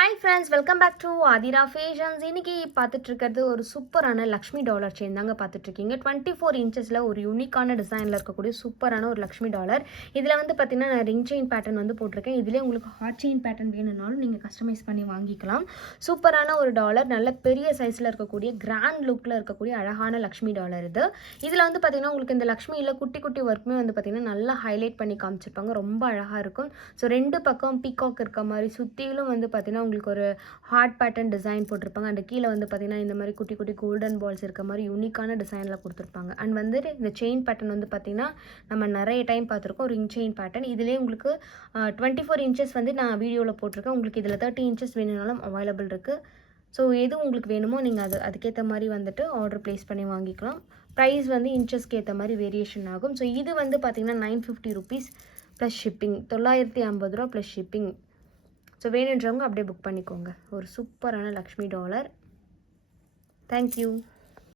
Hi friends, welcome back to Athira fashions. இன்றைக்கி பார்த்துட்ருக்கிறது ஒரு சூப்பரான லக்ஷ்மி டாலர் செயின் தாங்க பார்த்துட்ருக்கீங்க. 24 இன்ச்சஸில் ஒரு யூனிக்கான டிசைனில் இருக்கக்கூடிய சூப்பரான ஒரு லக்ஷ்மி டாலர். இதில் வந்து பார்த்திங்கன்னா நான் ரிங் செயின் பேட்டர்ன் வந்து போட்டிருக்கேன். இதிலே உங்களுக்கு ஹார்ட் செயின் பேட்டர்ன் வேணும்னாலும் நீங்கள் கஸ்டமைஸ் பண்ணி வாங்கிக்கலாம். சூப்பரான ஒரு டாலர், நல்ல பெரிய சைஸில் இருக்கக்கூடிய கிராண்ட் லுக்கில் இருக்கக்கூடிய அழகான லக்ஷ்மி டாலர் இது. இதில் வந்து பார்த்திங்கன்னா உங்களுக்கு இந்த லக்ஷ்மியில் குட்டி குட்டி ஒர்க்குமே வந்து பார்த்திங்கன்னா நல்லா ஹைலைட் பண்ணி காமிச்சிருப்பாங்க. ரொம்ப அழகாக இருக்கும். ஸோ ரெண்டு பக்கம் பீகாக் இருக்க மாதிரி சுற்றிலும் வந்து பார்த்திங்கன்னா உங்களுக்கு ஒரு ஹார்ட் பேட்டர்ன் டிசைன் போட்டிருப்பாங்க. அண்ட் கீழே வந்து பார்த்தீங்கன்னா இந்த மாதிரி குட்டி குட்டி கோல்டன் பால்ஸ் இருக்க மாதிரி யூனிக்கான டிசைனில் கொடுத்துருப்பாங்க. அண்ட் வந்து இந்த செயின் பேட்டர்ன் வந்து பார்த்திங்கன்னா நம்ம நிறைய டைம் பார்த்துருக்கோம். ரிங் செயின் பேட்டர்ன் இதிலே உங்களுக்கு 24 இன்ச்சஸ் வந்து நான் வீடியோவில் போட்டிருக்கேன். உங்களுக்கு இதில் 30 இன்ச்சஸ் வேணும்னாலும் அவைலபிள் இருக்குது. ஸோ எது உங்களுக்கு வேணுமோ நீங்கள் அதுக்கேற்ற மாதிரி வந்துட்டு ஆர்டர் ப்ளேஸ் பண்ணி வாங்கிக்கலாம். ப்ரைஸ் வந்து இன்ச்சஸ்க்கு ஏற்ற மாதிரி வேரியேஷன் ஆகும். ஸோ இது வந்து பார்த்திங்கன்னா 950 ருபீஸ் ப்ளஸ் ஷிப்பிங், 950 ரூபா ப்ளஸ் ஷிப்பிங். ஸோ வேணுன்றவங்க அப்படியே புக் பண்ணிக்கோங்க. ஒரு சூப்பரான லக்ஷ்மி டாலர். தேங்க்யூ.